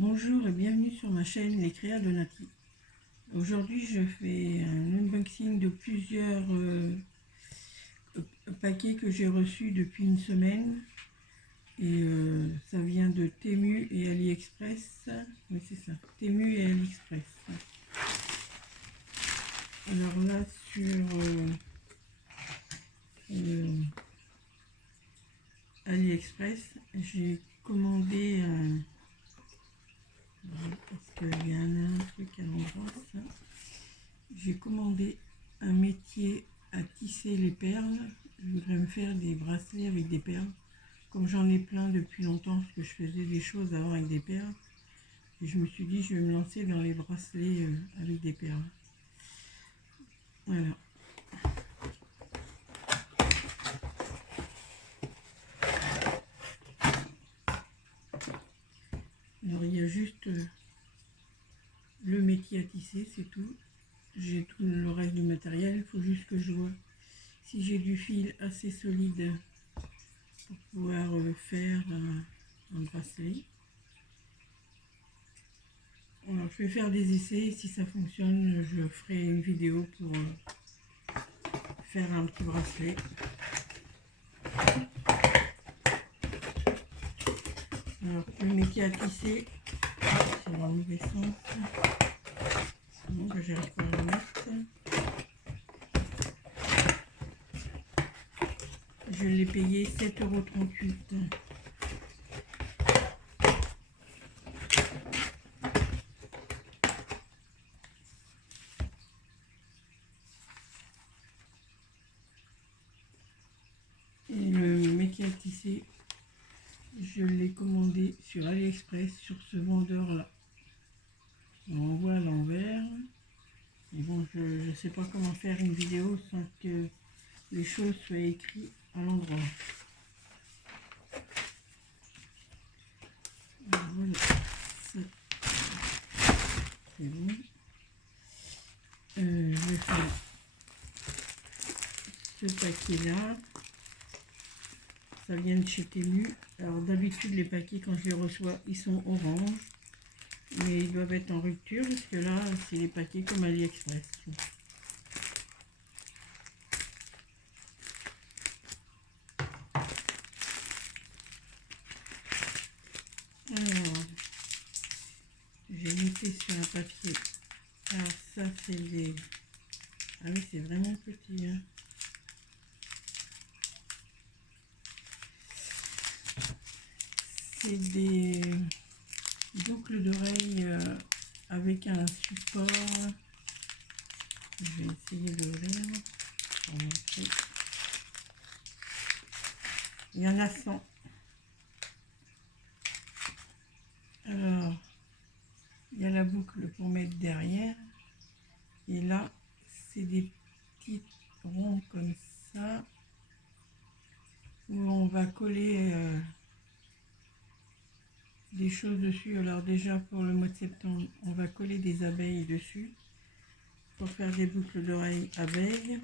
Bonjour et bienvenue sur ma chaîne Les Créas de Nati. Aujourd'hui je fais un unboxing de plusieurs paquets que j'ai reçus depuis une semaine. Et ça vient de Temu et AliExpress. Oui c'est ça, Temu et AliExpress. Alors là sur AliExpress j'ai commandé un... Parce qu'il y a un truc à l'endroit, ça. J'ai commandé un métier à tisser les perles. Je voudrais me faire des bracelets avec des perles. Comme j'en ai plein depuis longtemps, parce que je faisais des choses avant avec des perles. Et je me suis dit, je vais me lancer dans les bracelets avec des perles. Voilà. Alors il y a juste le métier à tisser, c'est tout. J'ai tout le reste du matériel. Il faut juste que je vois si j'ai du fil assez solide pour pouvoir faire un bracelet. Alors, je vais faire des essais. Si ça fonctionne, je ferai une vidéo pour faire un petit bracelet. Alors, le métier à tisser, c'est dans le mauvais sens. C'est bon, que j'arrive pas à le mettre. Je l'ai payé 7,38 €. Et le métier à tisser, je l'ai commandé sur AliExpress, sur ce vendeur-là. On voit à l'envers. Et bon, je ne sais pas comment faire une vidéo sans que les choses soient écrites à l'endroit. Voilà, ça c'est bon. Je vais faire ce paquet-là. Ça vient de chez Temu. Alors d'habitude les paquets quand je les reçois ils sont orange, mais ils doivent être en rupture parce que là c'est les paquets comme AliExpress. Alors j'ai noté sur un papier. Alors ça c'est des... Ah oui c'est vraiment petit hein. C'est des boucles d'oreilles avec un support. Je vais essayer d'ouvrir pour montrer. Il y en a 100. Alors, il y a la boucle pour mettre derrière. Et là, c'est des petits ronds comme ça où on va coller des choses dessus. Alors déjà pour le mois de septembre, on va coller des abeilles dessus pour faire des boucles d'oreilles abeilles.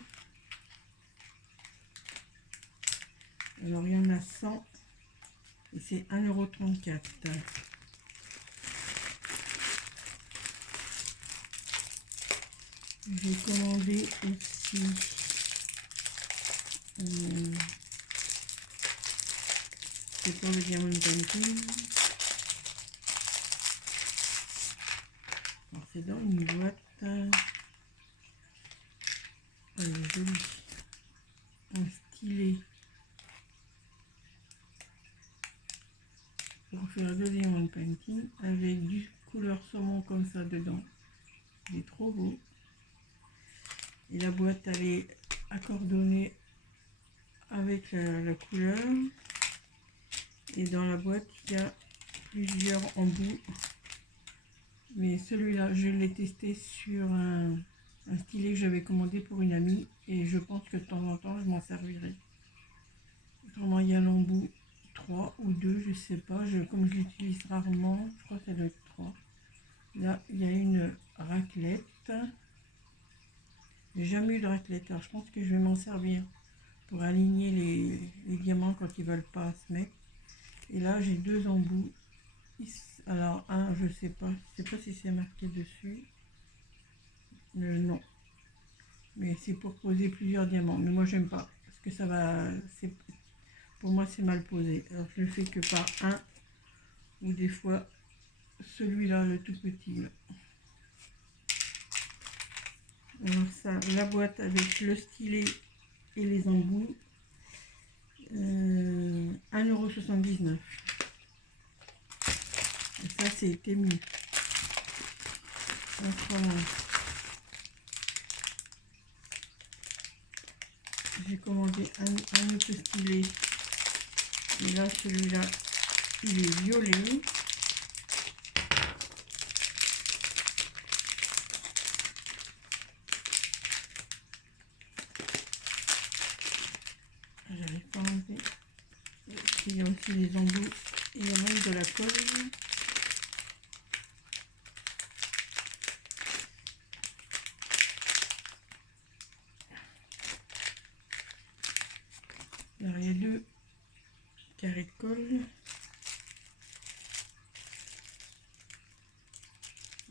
Alors il y en a 100 et c'est 1,34 €. J'ai commandé aussi c'est pour le diamond painting. Alors c'est dans une boîte. Elle est jolie. Un stylet pour faire de diamond painting avec du couleur saumon comme ça dedans. Il est trop beau. Et la boîte elle est accordonnée avec la couleur. Et dans la boîte il y a plusieurs embouts. Mais celui-là je l'ai testé sur un stylet que j'avais commandé pour une amie. Et je pense que de temps en temps je m'en servirai. Autrement il y a l'embout 3 ou 2, je sais pas. Comme je l'utilise rarement, je crois que ça doit être 3. Là il y a une raclette. J'ai jamais eu de raclette, alors je pense que je vais m'en servir pour aligner les diamants quand ils veulent pas se mettre. Et là j'ai deux embouts, Alors je sais pas si c'est marqué dessus. Non. Mais c'est pour poser plusieurs diamants. Mais moi j'aime pas. Parce que ça va. Pour moi c'est mal posé. Alors je le fais que par un. Ou des fois celui-là, le tout petit. Là. Alors ça, la boîte avec le stylet et les embouts. 1,79 €. Et ça c'est Temu. Autrement. J'ai commandé un autre stylet. Et là, celui-là, il est violet. J'arrive pas à enlever. Il y a aussi les embouts et il y a même de la colle. Alors, il y a deux carrés de colle.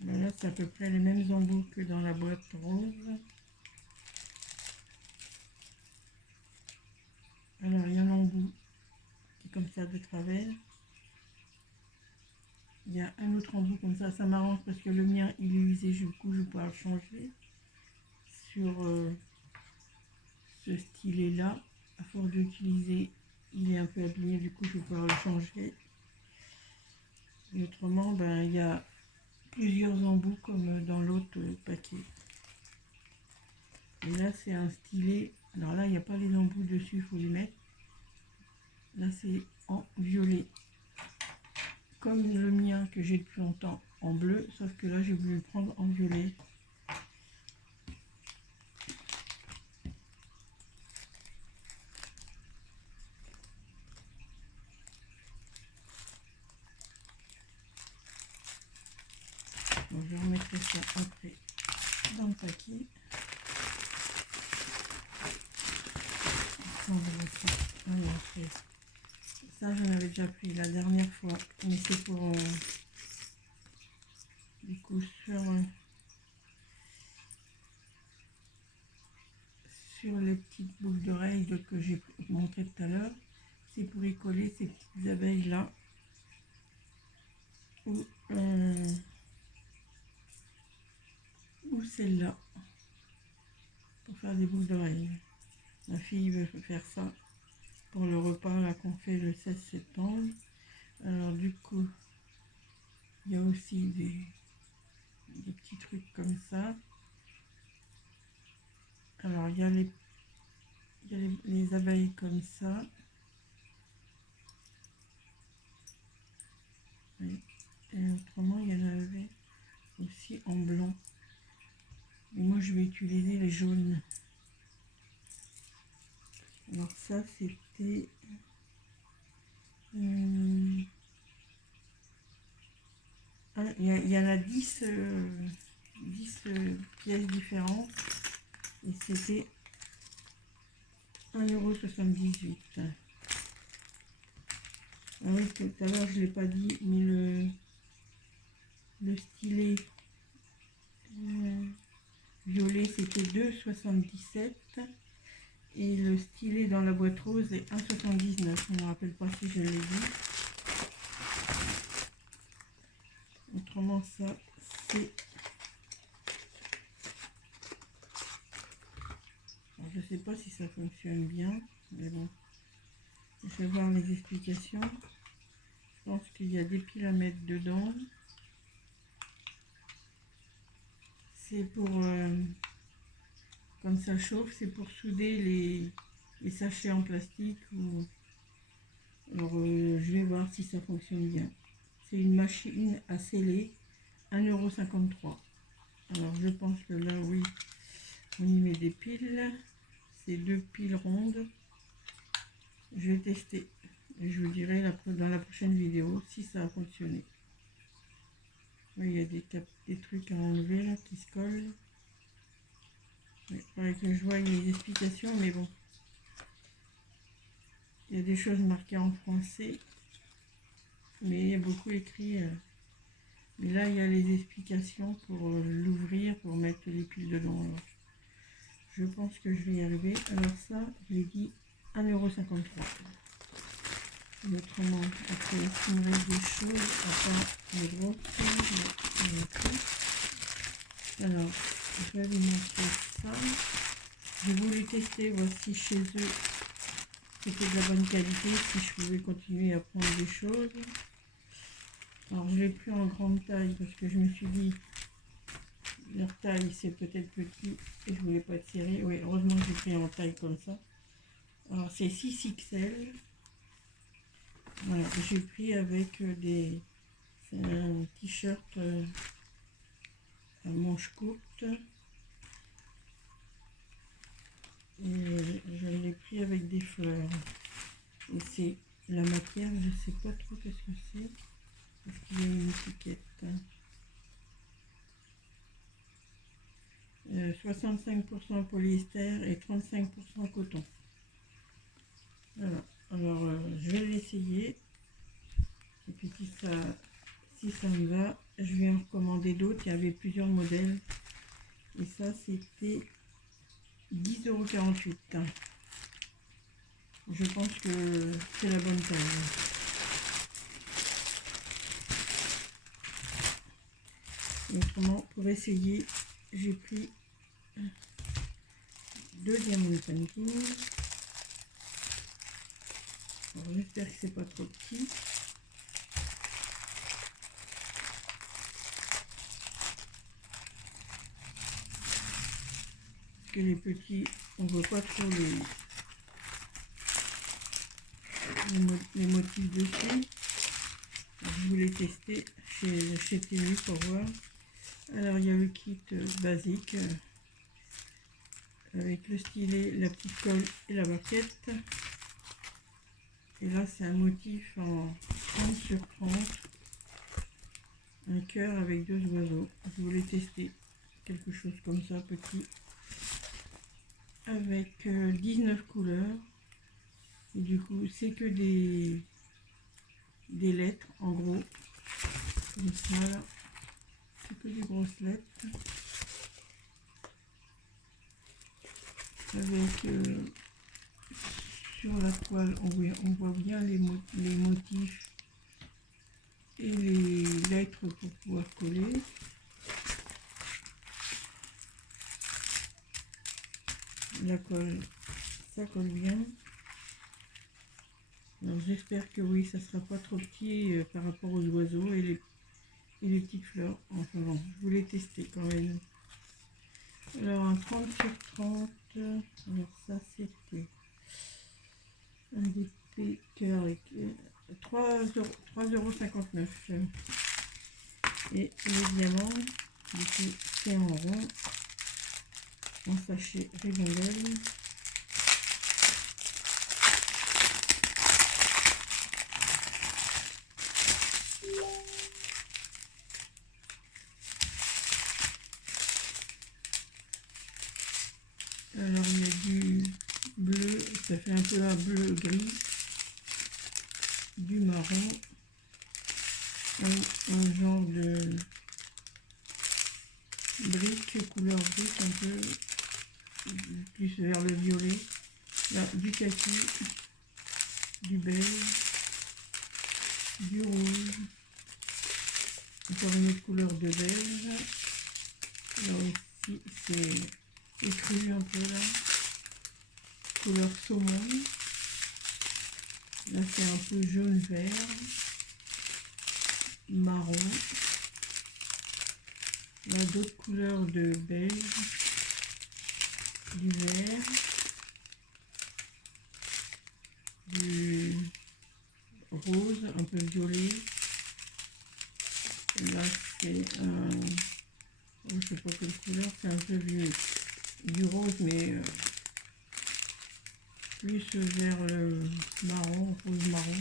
Là, c'est à peu près les mêmes embouts que dans la boîte rose. Alors, il y a un embout qui est comme ça de travers. Il y a un autre embout comme ça m'arrange parce que le mien, il est usé, du coup, je vais pouvoir le changer. Sur ce stylet-là, à force d'utiliser, il est un peu abîmé, du coup, je vais pouvoir le changer. Et autrement, ben, il y a plusieurs embouts comme dans l'autre paquet. Et là, c'est un stylet. Alors là, il n'y a pas les embouts dessus, il faut les mettre. Là, c'est en violet. Comme le mien que j'ai depuis longtemps en bleu, sauf que là, j'ai voulu le prendre en violet. Bon, je remettrai ça après dans le paquet. Ça, j'en avais déjà pris la dernière fois, mais c'est pour du coup sur les petites boucles d'oreilles que j'ai montré tout à l'heure. C'est pour y coller ces petites abeilles là ou celle-là pour faire des boucles d'oreilles. Ma fille veut faire ça pour le repas là qu'on fait le 16 septembre. Alors du coup, il y a aussi des petits trucs comme ça. Alors il y a les abeilles comme ça. Et autrement, il y en avait aussi en blanc. Et moi, je vais utiliser les jaunes. Alors ça, c'était... il y en a 10 pièces différentes. Et c'était 1,78 €. Ah oui, tout à l'heure, je ne l'ai pas dit, mais le stylet violet, c'était 2,77 €. Et le stylet dans la boîte rose est 1,79 €. Je ne me rappelle pas si je l'ai dit. Autrement, ça, c'est... Je ne sais pas si ça fonctionne bien, mais bon. Je vais voir les explications. Je pense qu'il y a des piles à mettre dedans. C'est pour... comme ça chauffe, c'est pour souder les sachets en plastique. Alors, je vais voir si ça fonctionne bien. C'est une machine à sceller, 1,53 €. Alors, je pense que là, oui, on y met des piles. C'est 2 piles rondes. Je vais tester. Et je vous dirai dans la prochaine vidéo si ça a fonctionné. Oui, il y a des trucs à enlever là qui se collent. Il faudrait que je voie les explications, mais bon. Il y a des choses marquées en français, mais il y a beaucoup écrit Mais là, il y a les explications pour l'ouvrir, pour mettre les piles dedans. Alors, je pense que je vais y arriver. Alors ça, je l'ai dit 1,53 €. Autrement, après, il me reste des choses à part les grosses choses. Alors, je vais vous montrer ça. Je voulais tester, voici chez eux, c'était de la bonne qualité, si je pouvais continuer à prendre des choses. Alors, je l'ai pris en grande taille parce que je me suis dit, leur taille c'est peut-être petit et je voulais pas être serré. Oui, heureusement que j'ai pris en taille comme ça. Alors, c'est 6XL. Voilà, j'ai pris avec un t-shirt à manches courtes. Et je l'ai pris avec des fleurs. Et c'est la matière, je ne sais pas trop qu'est-ce que c'est. Parce qu'il y a une étiquette. 65% polyester et 35% coton. Voilà. Alors je vais l'essayer. Et puis si ça me va, je vais en recommander d'autres. Il y avait plusieurs modèles. Et ça c'était 10,48 €. Je pense que c'est la bonne taille. Autrement, pour essayer, j'ai pris 2 diamants painting. J'espère que c'est pas trop petit. Parce que les petits, on voit pas trop les motifs dessus. Je voulais tester chez Temu pour voir. Alors il y a le kit basique avec le stylet, la petite colle et la barquette. Et là c'est un motif en 30 sur 30. Un cœur avec 2 oiseaux. Je voulais tester quelque chose comme ça, petit. Avec 19 couleurs. Et du coup c'est que des lettres en gros. Comme ça là. C'est que des grosses lettres. Avec sur la toile, on voit bien les motifs et les lettres pour pouvoir coller. La colle, ça colle bien. Alors j'espère que oui, ça sera pas trop petit par rapport aux oiseaux et les petites fleurs. Enfin bon, je voulais tester quand même. Alors un 30 sur 30. Alors ça c'était un DP cœur avec 3,59 €. Et les diamants, du coup c'est en rond, en sachet ribambelle. Alors il y a du bleu, ça fait un peu un bleu gris, du marron, un genre de brique, couleur brique, un peu plus vers le violet. Là, du kaki, du beige, du rouge, encore une autre couleur de beige. Là aussi c'est écru un peu là, couleur saumon. Là c'est un peu jaune vert, marron. Là d'autres couleurs de beige, du vert, du rose, un peu violet. Là c'est un, je sais pas quelle couleur, c'est un peu du rose mais plus vers le marron, rose marron.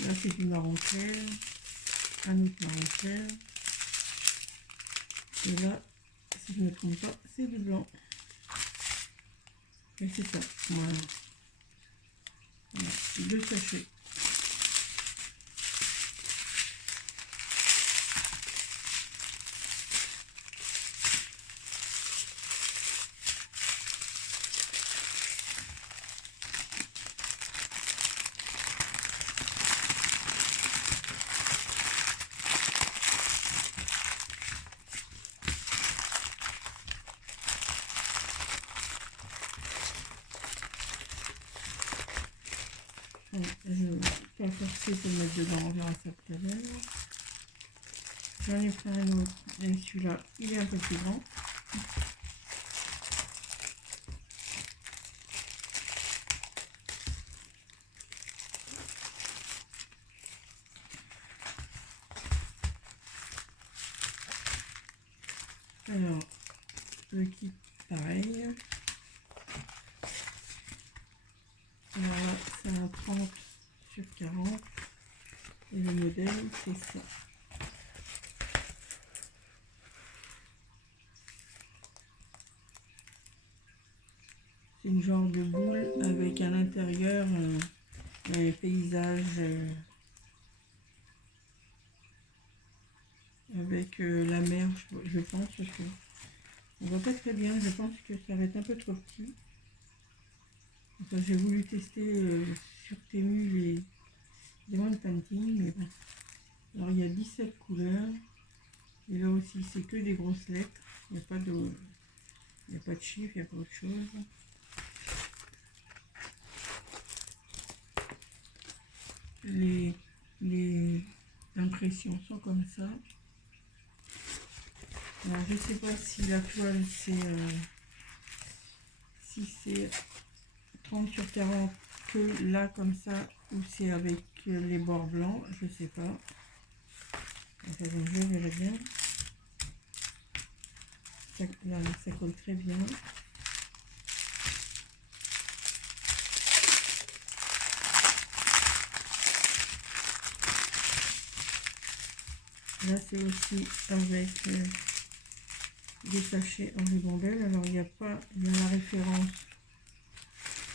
Là c'est du marron clair, un autre marron clair. Et là, si je ne me trompe pas, c'est du blanc. Et c'est ça, voilà. Voilà, 2 sachets. forcer pour le mettre dedans, on verra ça tout à l'heure. J'en ai pris un autre, et celui-là, il est un peu plus grand. Alors, le kit, pareil. Alors là, c'est un 30 sur 40. Et le modèle, c'est ça. C'est une genre de boule avec à l'intérieur un paysage avec la mer, je pense, parce que on voit pas très bien. Je pense que ça va être un peu trop petit. Enfin, j'ai voulu tester sur Temu les One Painting, mais bon. Alors il y a 17 couleurs. Et là aussi, c'est que des grosses lettres. Il n'y a pas de chiffres, il n'y a pas autre chose. Les impressions sont comme ça. Alors je sais pas si la toile c'est 30 sur 40 que là comme ça ou c'est avec les bords blancs, je sais pas. Enfin, donc, je verrai bien. Là, ça colle très bien. Là c'est aussi avec des sachets en ribambelle. Alors il y a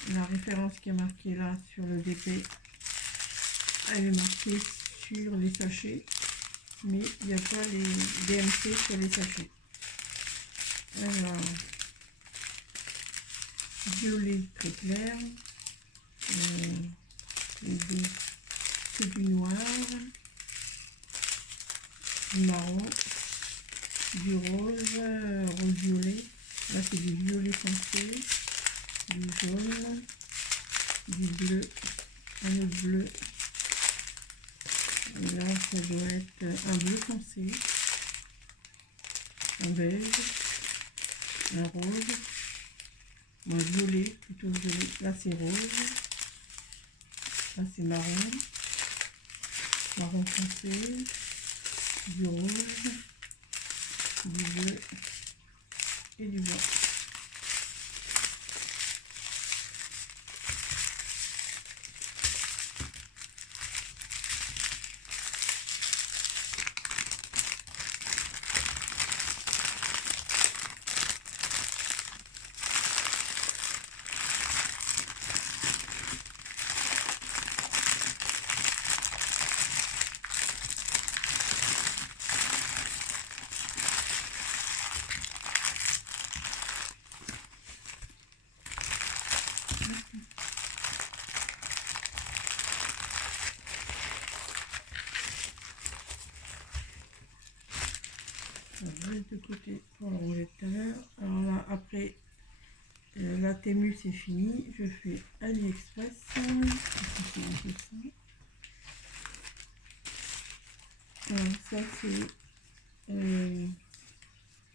la référence qui est marquée là sur le DP, elle est marquée sur les sachets, mais il n'y a pas les DMC sur les sachets. Alors, violet très clair, les deux, c'est du noir, du marron, du rose, rose violet. Là c'est du violet foncé, du jaune, du bleu, un autre bleu. Et là ça doit être un bleu foncé, un beige, un rose, un violet, plutôt violet. Là c'est rose, là c'est marron, marron foncé, du rose, du bleu et du blanc. Juste de côté pour le ranger tout à l'heure. Alors là, après la Temu c'est fini, je fais AliExpress. Alors ça c'est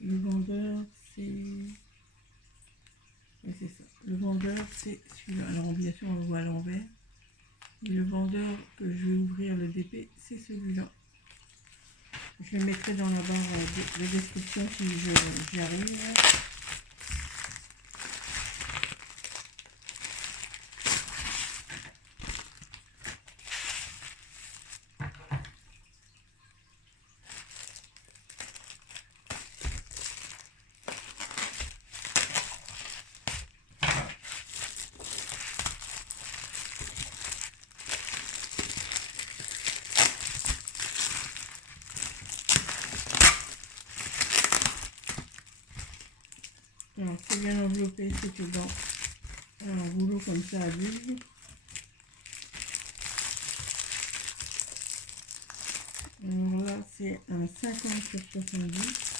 le vendeur, c'est ça. Le vendeur c'est celui-là. Alors bien sûr on le voit à l'envers. Et le vendeur que je vais ouvrir le DP, c'est celui-là. Je le mettrai dans la barre de description si j'y arrive. Alors c'est bien enveloppé, c'est dans un rouleau comme ça à bulbe. Alors là c'est un 50 sur 70.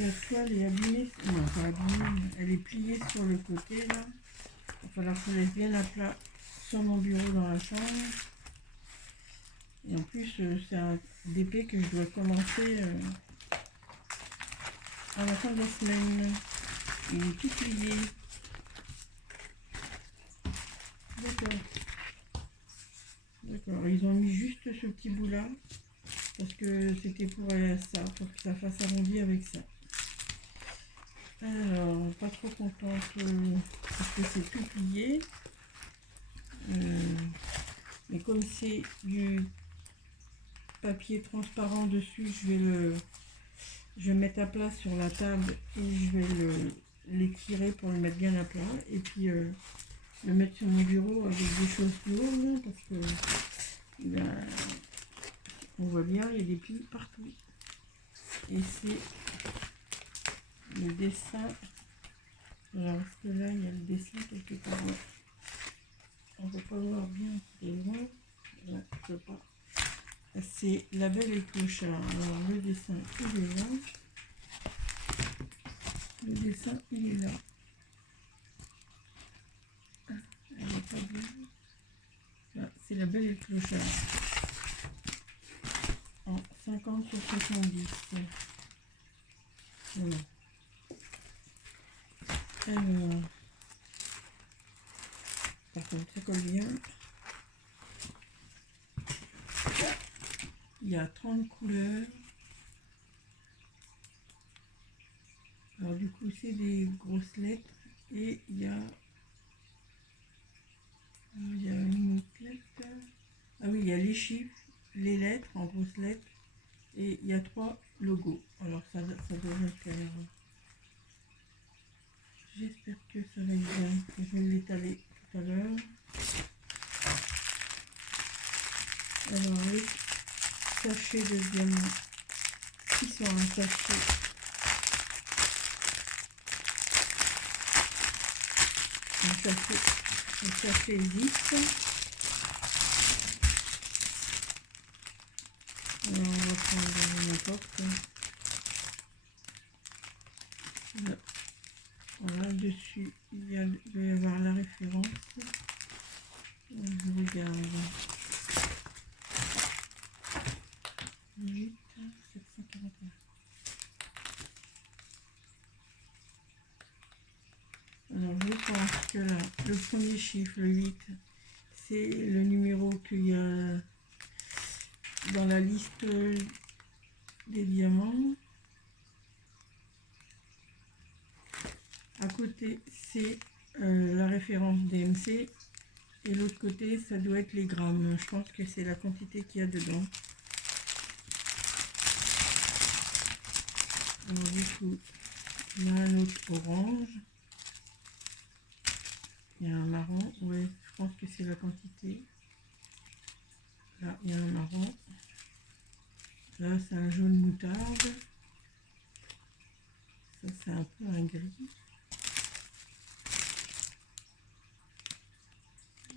La toile est abîmée, non pas abîmée, elle est pliée sur le côté là. Il va falloir que je laisse bien à plat sur mon bureau dans la chambre. Et en plus, c'est un DP que je dois commencer à la fin de la semaine. Il est tout plié. D'accord. D'accord, ils ont mis juste ce petit bout là. Parce que c'était pour ça, pour que ça fasse arrondi avec ça. Alors, pas trop contente parce que c'est tout plié. Mais comme c'est du papier transparent dessus, je vais mettre à plat sur la table et je vais l'étirer pour le mettre bien à plat. Et puis le mettre sur mon bureau avec des choses lourdes parce que ben, on voit bien, il y a des plis partout. Et c'est le dessin. Alors, parce que là, il y a le dessin quelque part. Ouais. On ne peut pas voir bien, c'est loin. Non, je ne peux pas. C'est La Belle et le Clochard. Alors, le dessin, il est là. Le dessin, il est là. Elle n'est pas bien. Là, c'est La Belle et le Clochard. En 50 sur 70. Voilà. Alors, par contre, ça colle bien. Il y a 30 couleurs. Alors du coup, c'est des grosses lettres. Et il y a une autre lettre. Ah oui, il y a les chiffres, les lettres en grosses lettres. Et il y a 3 logos. Alors ça devrait faire. J'espère que ça va être bien. Je vais l'étaler tout à l'heure. Alors les sachets de diamants qui sont un sachet. Un sachet 10. Alors on va prendre n'importe. Voilà, dessus il doit y avoir la référence. Je regarde. 8, 741. Alors je pense que là, le premier chiffre, le 8, c'est le numéro qu'il y a dans la liste des diamants. À côté, c'est la référence DMC. Et l'autre côté, ça doit être les grammes. Je pense que c'est la quantité qu'il y a dedans. Alors du coup, il y a un autre orange. Il y a un marron. Ouais, je pense que c'est la quantité. Là, il y a un marron. Là, c'est un jaune moutarde. Ça, c'est un peu un gris.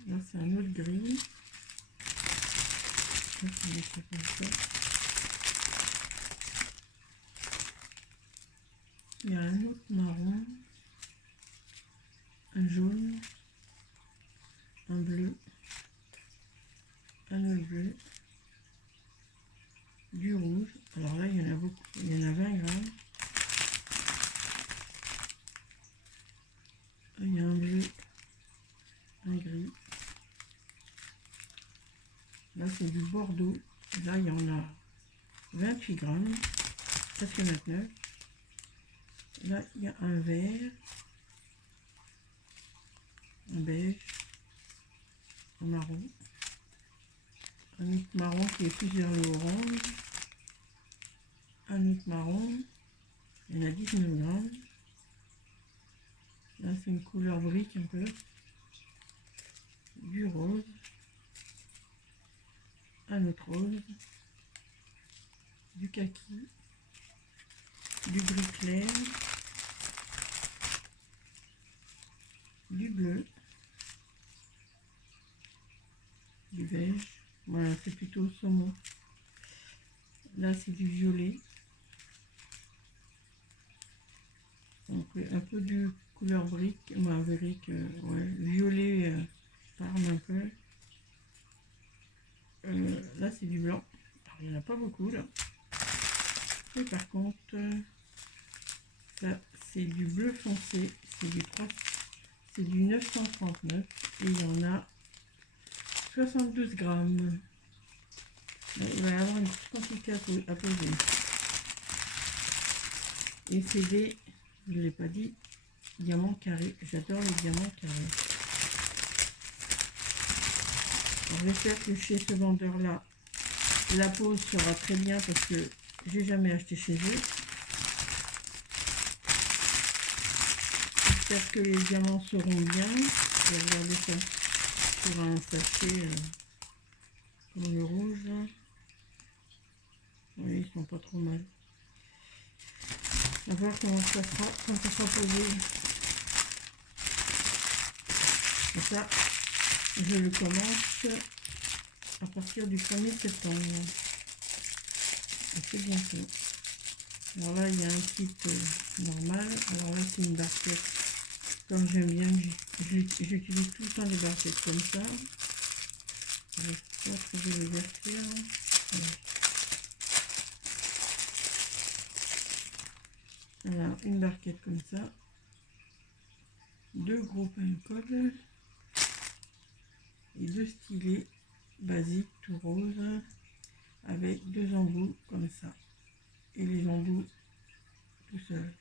Là, c'est un autre gris. Ça, c'est comme ça. Il y a un autre marron. Un jaune. Un bleu. Un autre bleu. Du rouge. Alors là, il y en a beaucoup. Il y en a 20 grammes. Il y a un bleu. Un gris. Là, c'est du bordeaux. Là, il y en a 28 grammes. Presque 29. Là, il y a un vert. Un beige. Un marron. Un autre marron qui est plus vers le orange. Un autre marron. Il y en a 19 grammes. Là, c'est une couleur brique un peu. Du rose. Un autre rose. Du kaki. Du gris clair. Du bleu. Du beige. Voilà, c'est plutôt saumon. Là, c'est du violet. Donc un peu de couleur brique, brique, ouais, violet, parme un peu. Là c'est du blanc. Alors, il n'y en a pas beaucoup là. Et par contre, ça c'est du bleu foncé, c'est du 939 et il y en a 72 grammes. Donc, il va y avoir une petite quantité à poser. Et c'est des, je ne l'ai pas dit, diamants carrés. J'adore les diamants carrés. J'espère que chez ce vendeur là, la pose sera très bien parce que j'ai jamais acheté chez eux. J'espère que les diamants seront bien. Je vais regarder ça sur un sachet comme le rouge. Oui, ils sont pas trop mal. On va voir comment ça sera quand ça sera posé. Et ça, je le commence à partir du 1er septembre. C'est bientôt. Alors là, il y a un kit normal. Alors là, c'est une barquette. Comme j'aime bien, j'utilise tout le temps des barquettes comme ça. Je vais pas trouver l'ouverture. Alors, une barquette comme ça. Deux gros pincodes. Et deux stylets basiques tout rose. Avec deux embouts comme ça. Et les embouts tout seuls.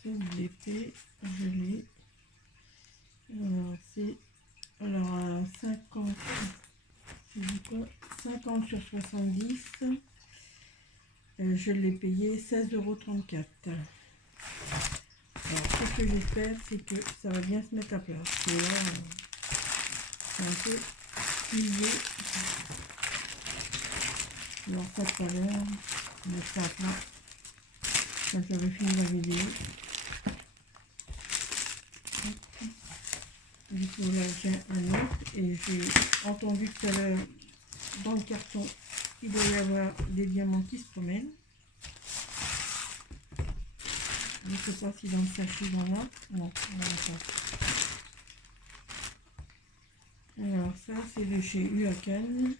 C'est de l'épée, je l'ai. Alors c'est 50, c'est du quoi, 50 sur 70. Je l'ai payé 16,34 €. Alors ce que j'espère c'est que ça va bien se mettre à plat. Parce que là c'est un peu plié. Alors ça tout à l'heure, je vais faire à plat quand j'aurai fini la vidéo. Du coup là j'ai un autre et j'ai entendu tout à l'heure dans le carton il doit y avoir des diamants qui se promènent. Je ne sais pas si dans le sachet il y en a. Non, il n'y en a pas. Alors ça c'est de chez Huacan.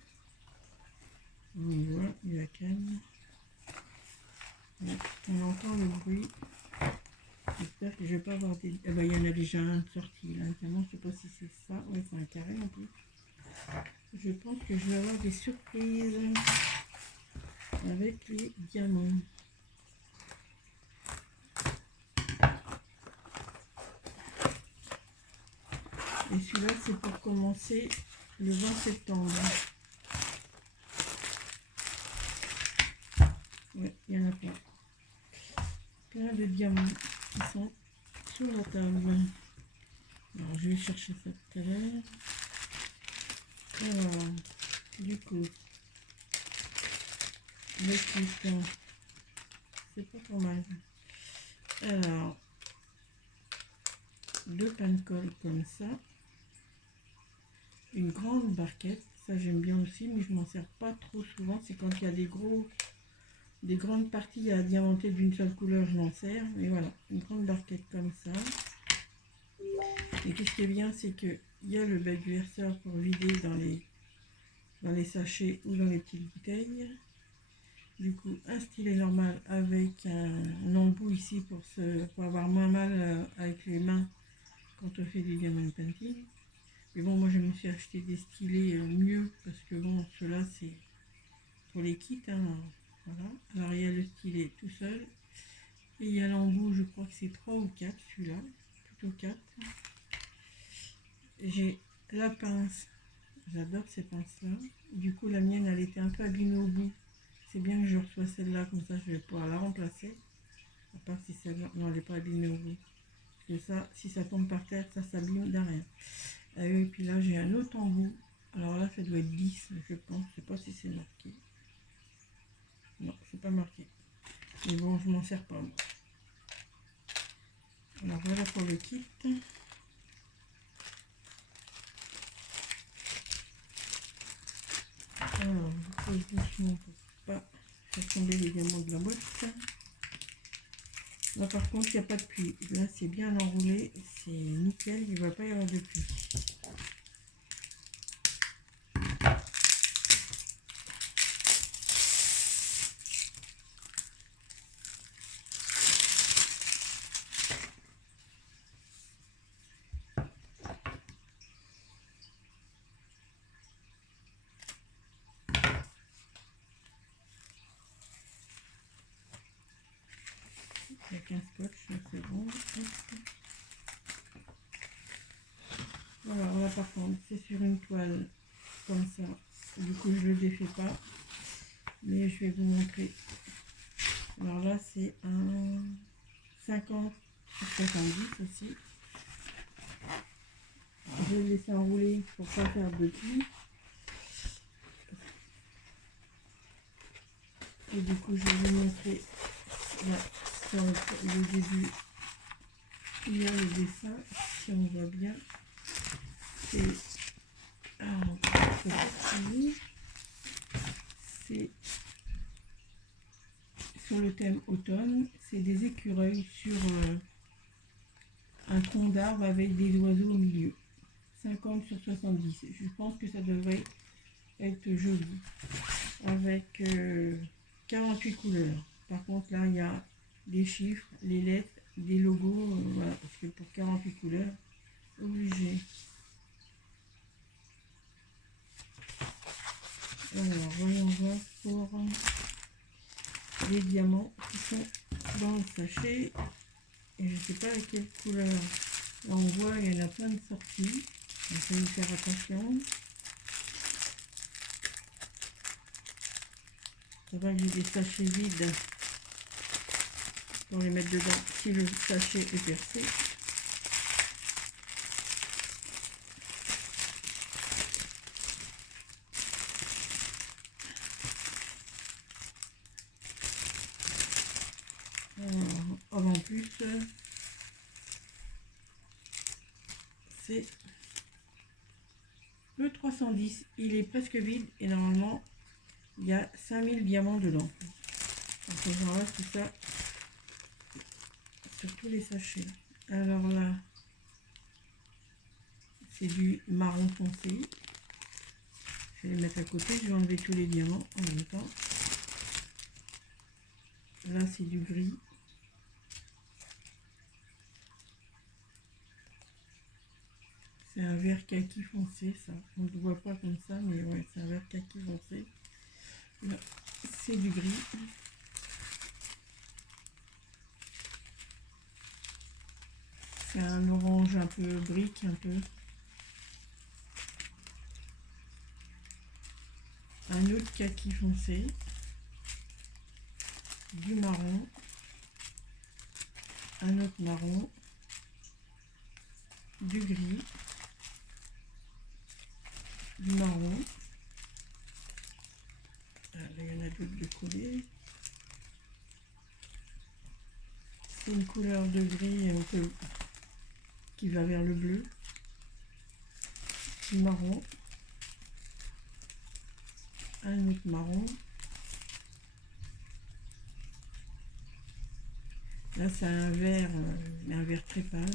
On voit Huacan. On entend le bruit. J'espère que je vais pas avoir des... Eh ben, il y en a déjà un sorti là. Évidemment, je sais pas si c'est ça. Ouais, c'est un carré en plus. Je pense que je vais avoir des surprises avec les diamants. Et celui-là, c'est pour commencer le 20 septembre. Ouais, il y en a plein. Plein de diamants qui sont sur la table. Alors, je vais chercher ça tout à l'heure. Alors, du coup, le kit, c'est pas trop mal. Alors, deux pain-colle comme ça. Une grande barquette, ça j'aime bien aussi, mais je m'en sers pas trop souvent. C'est quand il y a des grandes parties à diamanter d'une seule couleur, je m'en sers. Mais voilà, une grande barquette comme ça. Et qu'est-ce qui est bien, c'est que il y a le bec verseur pour vider dans les sachets ou dans les petites bouteilles. Du coup, un stylet normal avec un embout ici pour avoir moins mal avec les mains quand on fait du diamond painting. Mais bon, moi je me suis acheté des stylets mieux parce que bon, ceux-là c'est pour les kits. Hein, voilà. Alors il y a le stylet tout seul. Et il y a l'embout, je crois que c'est 3 ou 4 celui-là. Plutôt 4. J'ai la pince. J'adore ces pinces-là. Du coup, la mienne, elle était un peu abîmée au bout. C'est bien que je reçois celle-là, comme ça je vais pouvoir la remplacer. À part si celle-là, non, elle n'est pas abîmée au bout. Parce que ça, si ça tombe par terre, ça s'abîme derrière. Et puis là, j'ai un autre embout. Alors là, ça doit être 10, je pense. Je sais pas si c'est marqué. Non, c'est pas marqué. Mais bon, je m'en sers pas moi. Alors voilà pour le kit. Alors, je pose doucement pour pas faire tomber les diamants de la boîte. Là par contre, il n'y a pas de pluie. Là, c'est bien enroulé, c'est nickel, il ne va pas y avoir de pluie. Avec un scotch, là c'est bon. Voilà, là par contre, c'est sur une toile comme ça. Du coup, je le défais pas. Mais je vais vous montrer. Alors là, c'est un 50 sur 70 aussi. Je vais le laisser enrouler pour pas faire de plis. Et du coup, je vais vous montrer là, sur le début. Il y a le dessin, si on voit bien. C'est sur le thème automne. C'est des écureuils sur un tronc d'arbre avec des oiseaux au milieu. 50 sur 70. Je pense que ça devrait être joli. Avec 48 couleurs. Par contre, là, il y a des chiffres, les lettres, des logos. Voilà, parce que pour 48 couleurs, obligé. Alors, voyons voir pour les diamants qui sont dans le sachet. Et je ne sais pas à quelle couleur. Là, on voit, il y en a plein de sorties. Il faut y faire attention. Ça va que j'ai des sachets vides pour les mettre dedans si le sachet est percé. Alors, en plus, c'est le 310. Il est presque vide et normalement, il y a 5000 diamants dedans. Donc, on reste tout ça sur tous les sachets. Alors là, c'est du marron foncé. Je vais les mettre à côté. Je vais enlever tous les diamants en même temps. Là, c'est du gris. C'est un vert kaki foncé, ça. On ne le voit pas comme ça, mais ouais, c'est un vert kaki foncé. Là, c'est du gris. C'est un orange un peu brique, un peu. Un autre kaki foncé. Du marron. Un autre marron. Du gris. Du marron. Là, il y en a d'autres de collés. C'est une couleur de gris un peu qui va vers le bleu. Du marron. Un autre marron. Là, c'est un vert, mais un vert très pâle.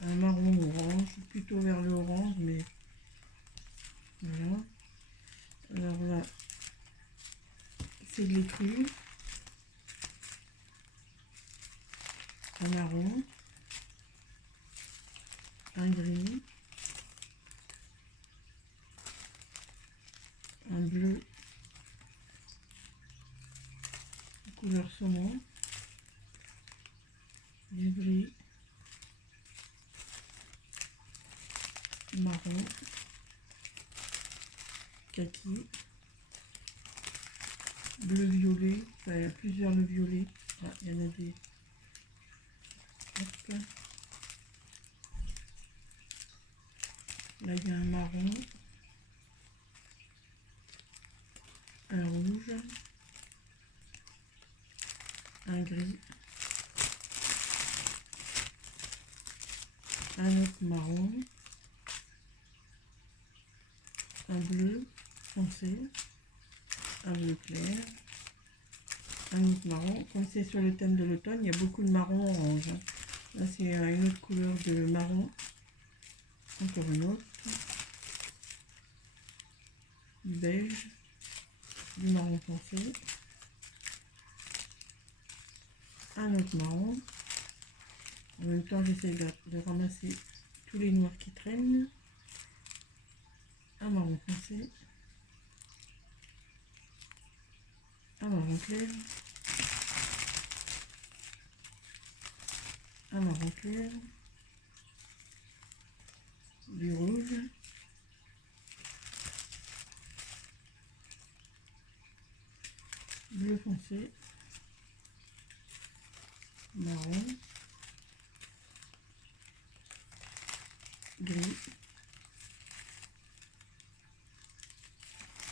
Un marron orange, plutôt vers le orange, mais voilà. Alors là, c'est de l'écru. Un marron. Un gris. Un bleu. Couleur saumon. Du gris. Marron. Kaki. Bleu violet. Enfin, il y a plusieurs bleus violets. Ah, il y en a des. Hop. Là, il y a un marron. Un rouge. un autre marron, un bleu foncé, un bleu clair, un autre marron. Comme c'est sur le thème de l'automne, il y a beaucoup de marron orange. Là, c'est une autre couleur de marron. Encore une autre. Du beige, du marron foncé. Un autre marron. En même temps, j'essaie de ramasser tous les noirs qui traînent. Un marron foncé. Un marron clair. Un marron clair. Du rouge. Bleu foncé. Marron. Gris.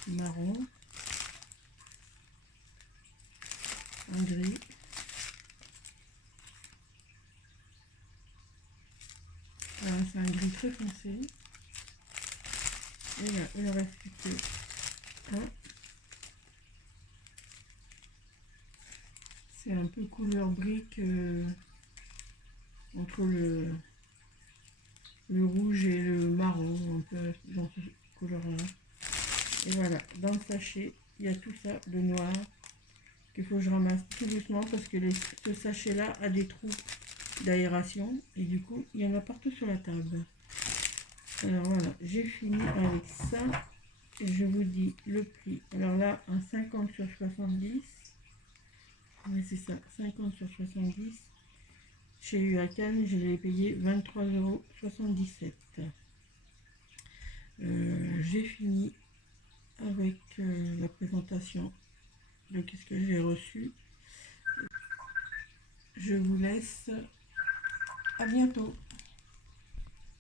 Marron. Un gris. Voilà, c'est un gris très foncé. Et là, il en reste plus que un. C'est un peu couleur brique entre le rouge et le marron, un peu dans cette couleur-là. Et voilà, dans le sachet, il y a tout ça de noir qu'il faut que je ramasse tout doucement parce que ce sachet-là a des trous d'aération et du coup, il y en a partout sur la table. Alors voilà, j'ai fini avec ça et je vous dis le prix. Alors là, un 50 sur 70. Oui, c'est ça, 50 sur 70. Chez UACAN, je l'ai payé 23,77 €. J'ai fini avec la présentation de qu'est-ce que j'ai reçu. Je vous laisse. À bientôt.